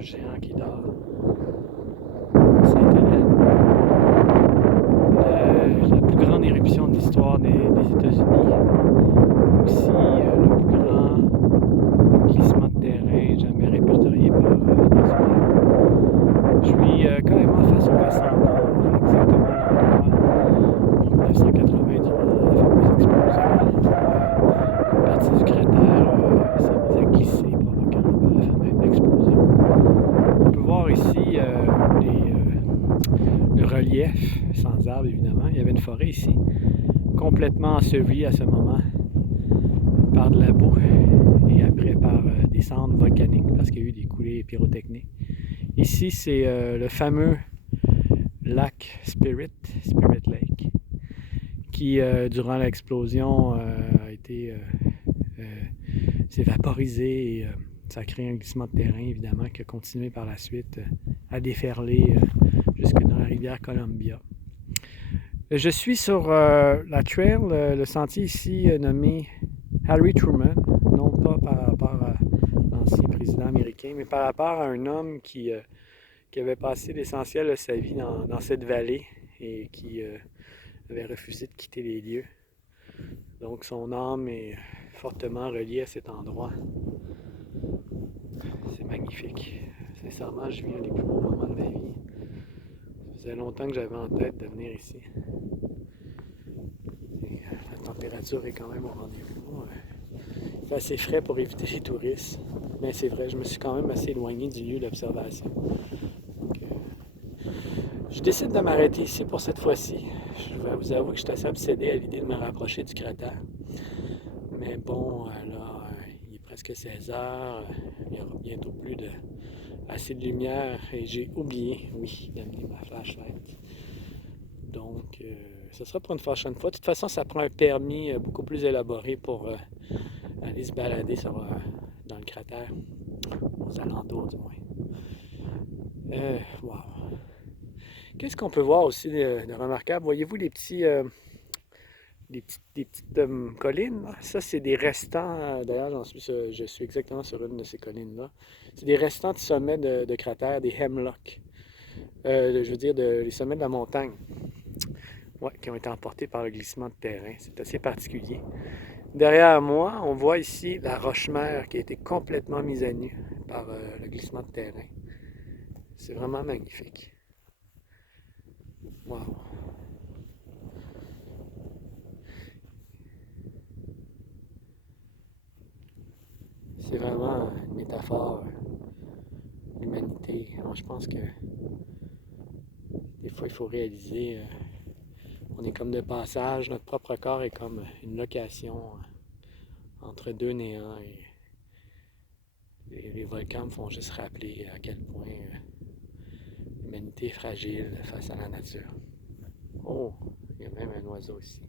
géant qui dort. Sainte-Hélène. La plus grande éruption de l'histoire des États-Unis. Aussi le plus grand glissement de terrain jamais répertorié par des humains. Je suis carrément face au versant nord, exactement à l'endroit en 1980 durant la fameuse explosion. Une partie du cratère s'est mise à glisser, provoquant la fameuse explosion. On peut voir ici le relief, sans arbres évidemment. Il y avait une forêt ici, complètement ensevelie à ce moment par de la boue et après par des cendres volcaniques parce qu'il y a eu des coulées pyrotechniques. Ici, c'est le fameux lac Spirit Lake, qui, durant l'explosion, s'est vaporisé et ça a créé un glissement de terrain, évidemment, qui a continué par la suite à déferler jusque dans la rivière Columbia. Je suis sur la trail, le sentier ici nommé Harry Truman, non pas par rapport à l'ancien président américain, mais par rapport à un homme qui avait passé l'essentiel de sa vie dans cette vallée et qui avait refusé de quitter les lieux. Donc son âme est fortement reliée à cet endroit. C'est magnifique. Sincèrement, je vis un des plus beaux moments de ma vie. Ça faisait longtemps que j'avais en tête de venir ici. Et la température est quand même au rendez-vous. Il fait assez frais pour éviter les touristes. Mais c'est vrai, je me suis quand même assez éloigné du lieu d'observation. Je décide de m'arrêter ici pour cette fois-ci. Je vais vous avouer que je suis assez obsédé à l'idée de me rapprocher du cratère. Mais bon, là, il est presque 16 heures. Il n'y aura bientôt plus assez de lumière et j'ai oublié, oui, d'amener ma flashlight. Donc, ce sera pour une prochaine fois. De toute façon, ça prend un permis beaucoup plus élaboré pour aller se balader dans le cratère, aux alentours du moins. Wow. Qu'est-ce qu'on peut voir aussi de remarquable? Voyez-vous des petites collines, là? Ça, c'est des restants. D'ailleurs, je suis exactement sur une de ces collines-là. C'est des restants de sommets de cratères, des hemlocks. Je veux dire, les sommets de la montagne. Ouais, qui ont été emportés par le glissement de terrain. C'est assez particulier. Derrière moi, on voit ici la roche-mère qui a été complètement mise à nu par le glissement de terrain. C'est vraiment magnifique. Wow. C'est vraiment une métaphore de l'humanité. Alors, je pense que des fois, il faut réaliser on est comme de passage, notre propre corps est comme une location entre deux néants et les volcans me font juste rappeler à quel point l'humanité est fragile face à la nature. Oh, il y a même un oiseau ici.